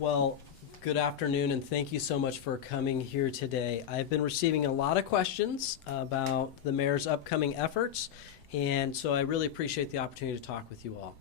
Well, good afternoon, and thank you so much for coming here today. I've been receiving a lot of questions about the mayor's upcoming efforts, and so I really appreciate the opportunity to talk with you all.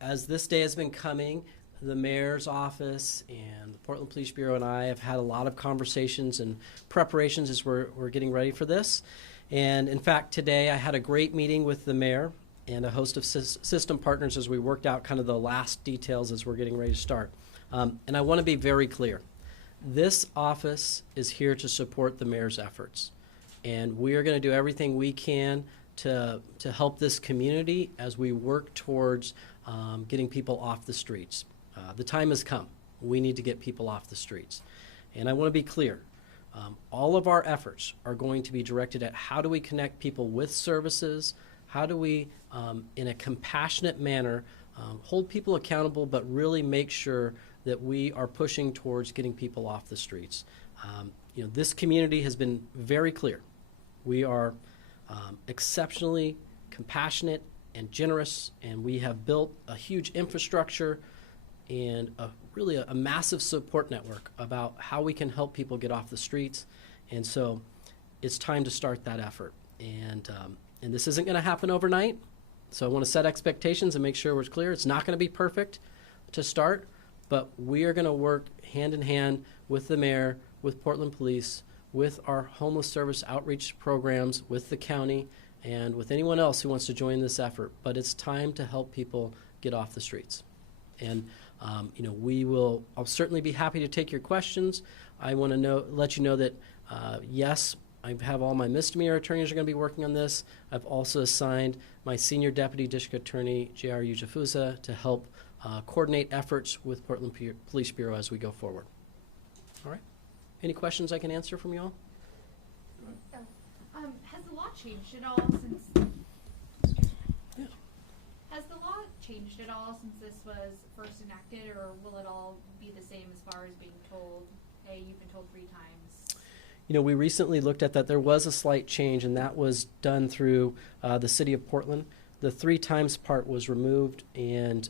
As this day has been coming, the mayor's office and the Portland Police Bureau and I have had a lot of conversations and preparations as we're getting ready for this. And in fact, today I had a great meeting with the mayor and a host of system partners as we worked out kind of the last details as we're getting ready to start. And I want to be very clear. This office is here to support the mayor's efforts. And we are going to do everything we can to help this community as we work towards getting people off the streets. The time has come. We need to get people off the streets. And I want to be clear. All of our efforts are going to be directed at how do we connect people with services, how do we, in a compassionate manner, hold people accountable, but really make sure that we are pushing towards getting people off the streets. This community has been very clear. We are exceptionally compassionate and generous, and we have built a huge infrastructure and really a massive support network about how we can help people get off the streets. And so it's time to start that effort. And this isn't going to happen overnight. So I want to set expectations and make sure we're clear. It's not going to be perfect to start, but we are going to work hand in hand with the mayor, with Portland Police, with our homeless service outreach programs, with the county, and with anyone else who wants to join this effort. But it's time to help people get off the streets. And I'll certainly be happy to take your questions. I want to let you know that, yes, I have all my misdemeanor attorneys are going to be working on this. I've also assigned my senior deputy district attorney, J.R. Ujafusa, to help coordinate efforts with Portland Police Bureau as we go forward. All right. Any questions I can answer from you all? Has the law changed at all since? Yeah. Has the law changed at all since this was first enacted, or will it all be the same as far as being told, hey, you've been told 3 times? We recently looked at that. There was a slight change, and that was done through the city of Portland. The 3 times part was removed, and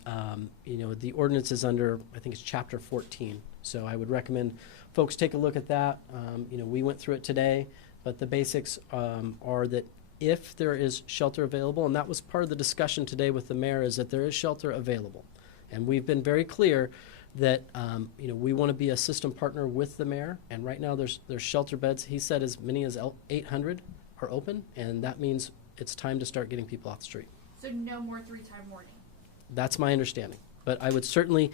the ordinance is under, I think it's chapter 14. So I would recommend folks take a look at that. We went through it today, but the basics are that if there is shelter available, and that was part of the discussion today with the mayor, is that there is shelter available. And we've been very clear that we want to be a system partner with the mayor, and right now there's shelter beds. He said as many as 800 are open, and that means it's time to start getting people off the street. So no more 3-time warning? That's my understanding. But I would certainly,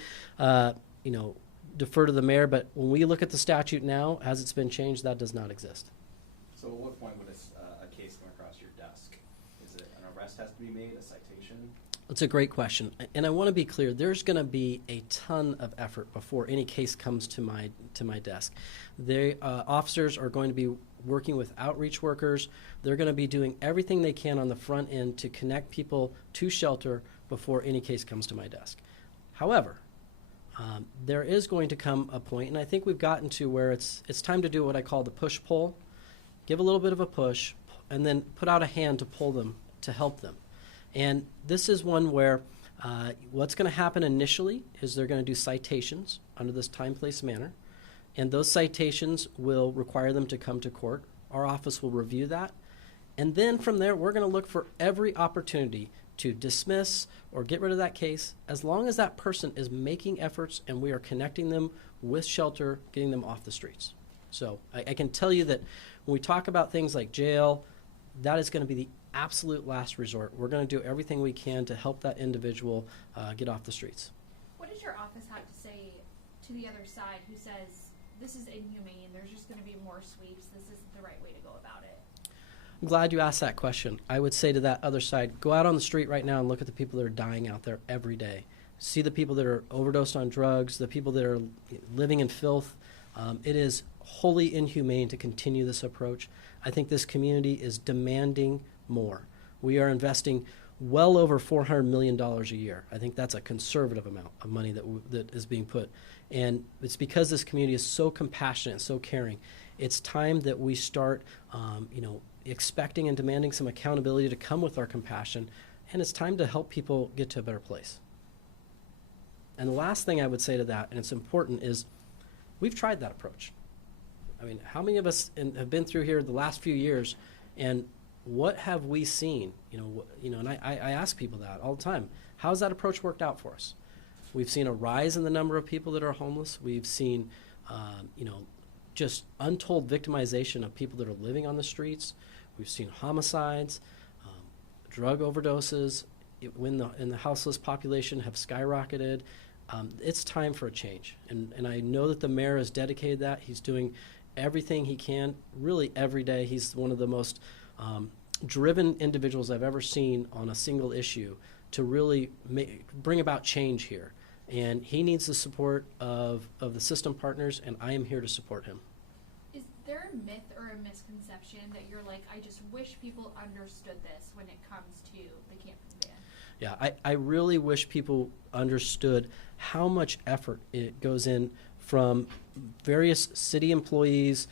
defer to the mayor, but when we look at the statute now, as it's been changed, that does not exist. So at what point would a case come across your desk? Is it an arrest has to be made, a citation? That's a great question, and I want to be clear. There's going to be a ton of effort before any case comes to my desk. The officers are going to be working with outreach workers. They're going to be doing everything they can on the front end to connect people to shelter before any case comes to my desk. However, there is going to come a point, and I think we've gotten to where it's time to do what I call the push-pull. Give a little bit of a push, and then put out a hand to pull them, to help them. And this is one where what's going to happen initially is they're going to do citations under this time, place, manner. And those citations will require them to come to court. Our office will review that. And then from there, we're going to look for every opportunity to dismiss or get rid of that case, as long as that person is making efforts and we are connecting them with shelter, getting them off the streets. So I can tell you that when we talk about things like jail, that is going to be the absolute last resort. We're going to do everything we can to help that individual get off the streets. What does your office have to say to the other side who says, this is inhumane, there's just going to be more sweeps, this isn't the right way to go about it? I'm glad you asked that question. I would say to that other side, go out on the street right now and look at the people that are dying out there every day. See the people that are overdosed on drugs, the people that are living in filth. It is wholly inhumane to continue this approach. I think this community is demanding more. We are investing well over $400 million a year. I think that's a conservative amount of money that is being put. And it's because this community is so compassionate and so caring. It's time that we start, expecting and demanding some accountability to come with our compassion. And it's time to help people get to a better place. And the last thing I would say to that, and it's important, is we've tried that approach. I mean, how many of us have been through here the last few years, and what have we seen? And I ask people that all the time. How's that approach worked out for us? We've seen a rise in the number of people that are homeless. We've seen, just untold victimization of people that are living on the streets. We've seen homicides, drug overdoses in the houseless population have skyrocketed. It's time for a change. And I know that the mayor has dedicated that. He's doing everything he can, really every day. He's one of the most driven individuals I've ever seen on a single issue to really bring about change here. And he needs the support of the system partners, and I am here to support him. Is there a myth or a misconception that you're like, I just wish people understood this when it comes to the camping ban? Yeah, I really wish people understood how much effort it goes in from various city employees,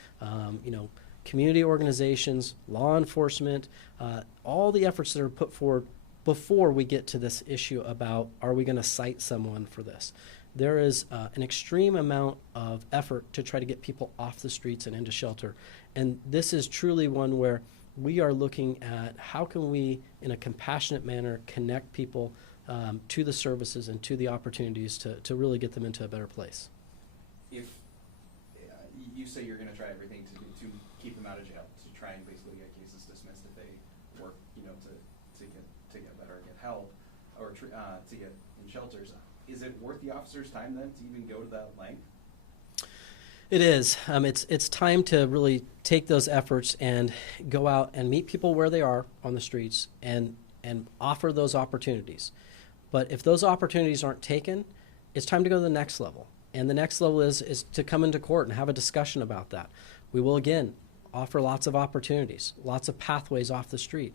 community organizations, law enforcement, all the efforts that are put forward before we get to this issue about, are we going to cite someone for this? There is an extreme amount of effort to try to get people off the streets and into shelter. And this is truly one where we are looking at how can we, in a compassionate manner, connect people to the services and to the opportunities to really get them into a better place. If you say you're going to try everything to keep them out of jail, to try and basically get cases dismissed if they work, to get better, get help, or to get in shelters, is it worth the officer's time then to even go to that length? It is. It's time to really take those efforts and go out and meet people where they are on the streets and offer those opportunities. But if those opportunities aren't taken, it's time to go to the next level. And the next level is to come into court and have a discussion about that. We will, again, offer lots of opportunities, lots of pathways off the street.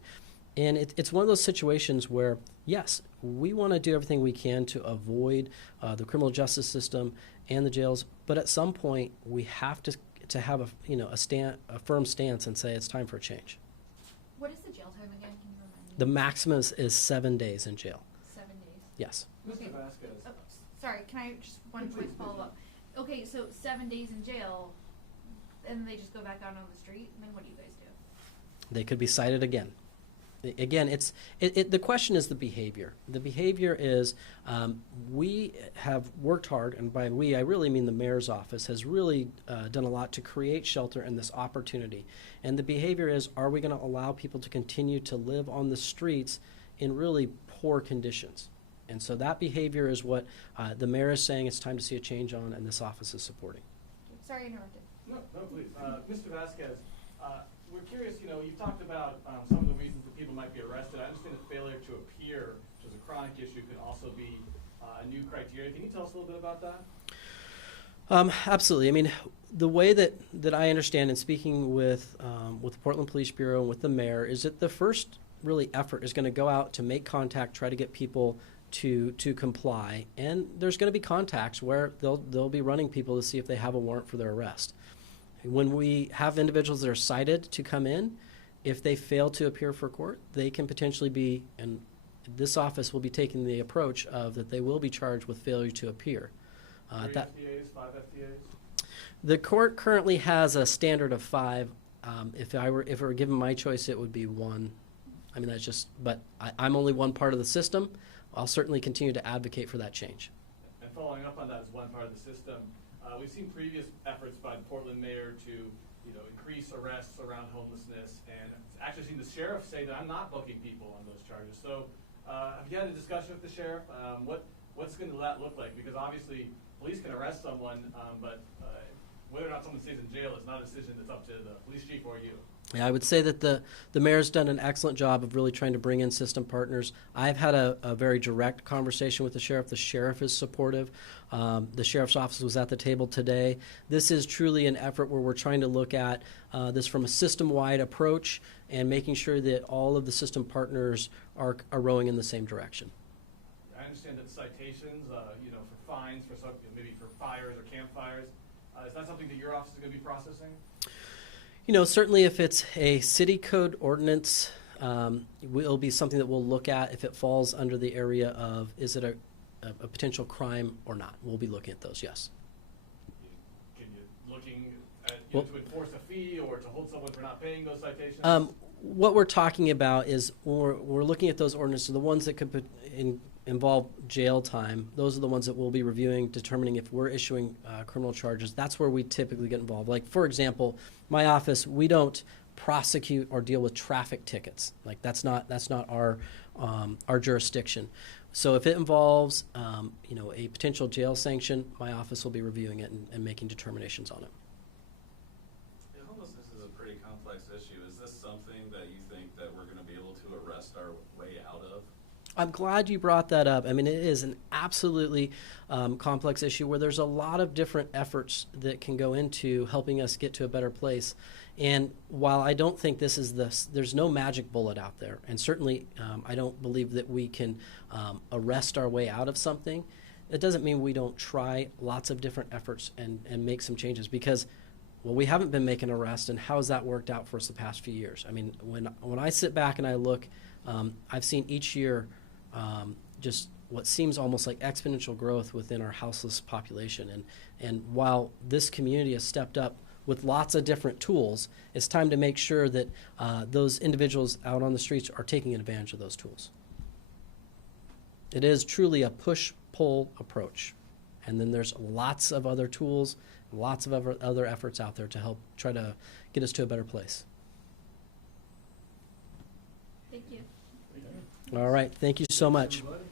And it's one of those situations where, yes, we want to do everything we can to avoid the criminal justice system and the jails, but at some point we have to have a firm stance and say it's time for a change. What is the jail time again? Can you remind me? The maximum is 7 days in jail. 7 days. Yes. Okay. Mr. Vasquez. Oh, sorry, can I just one quick follow up? Okay, so 7 days in jail, and they just go back out on the street, and then what do you guys do? They could be cited again. Again, the question is the behavior. The behavior is we have worked hard, and by we, I really mean the mayor's office, has really done a lot to create shelter and this opportunity. And the behavior is, are we going to allow people to continue to live on the streets in really poor conditions? And so that behavior is what the mayor is saying it's time to see a change on, and this office is supporting. Sorry, I interrupted. No, please. Mr. Vasquez, we're curious, you've talked about some of the reasons that people might be arrested. I understand that failure to appear, which is a chronic issue, could also be a new criteria. Can you tell us a little bit about that? Absolutely. I mean, the way that I understand in speaking with the Portland Police Bureau and with the mayor is that the first really effort is going to go out to make contact, try to get people to comply, and there's going to be contacts where they'll be running people to see if they have a warrant for their arrest. When we have individuals that are cited to come in, if they fail to appear for court, they can potentially be, and this office will be taking the approach of that they will be charged with failure to appear. 3 FTAs, 5 FTAs? The court currently has a standard of 5. If it were given my choice, it would be 1. I mean, that's just, but I'm only one part of the system. I'll certainly continue to advocate for that change. And following up on that as one part of the system, we've seen previous efforts by the Portland mayor to, increase arrests around homelessness, and actually seen the sheriff say that I'm not booking people on those charges. So, have you had a discussion with the sheriff? What's going to that look like? Because obviously, police can arrest someone, but whether or not someone stays in jail is not a decision that's up to the police chief or you. Yeah, I would say that the mayor's done an excellent job of really trying to bring in system partners. I've had a very direct conversation with the sheriff. The sheriff is supportive. The sheriff's office was at the table today. This is truly an effort where we're trying to look at this from a system-wide approach and making sure that all of the system partners are rowing in the same direction. I understand that citations, for fines, for some, maybe for fires or campfires, is that something that your office is going to be processing? Certainly if it's a city code ordinance, will be something that we'll look at if it falls under the area of, is it a potential crime or not. We'll be looking at those, yes. Can you looking at, Well- to enforce a fee or to hold someone for not paying those citations? What we're talking about is we're looking at those ordinances, the ones that could involve jail time. Those are the ones that we'll be reviewing, determining if we're issuing criminal charges. That's where we typically get involved. Like, for example, my office, we don't prosecute or deal with traffic tickets. Like, that's not our jurisdiction. So if it involves a potential jail sanction, my office will be reviewing it and making determinations on it. Yeah, homelessness is a pretty complex issue. Is this something that you think that we're going to be able to arrest our way out of? I'm glad you brought that up. I mean, it is an absolutely complex issue where there's a lot of different efforts that can go into helping us get to a better place. And while I don't think there's no magic bullet out there, and certainly I don't believe that we can arrest our way out of something, it doesn't mean we don't try lots of different efforts and make some changes, because, well, we haven't been making arrests, and how has that worked out for us the past few years? I mean, when I sit back and I look, I've seen each year just what seems almost like exponential growth within our houseless population. And while this community has stepped up with lots of different tools, it's time to make sure that those individuals out on the streets are taking advantage of those tools. It is truly a push-pull approach. And then there's lots of other tools, lots of other efforts out there to help try to get us to a better place. Thank you. All right. Thank you so much. Everybody.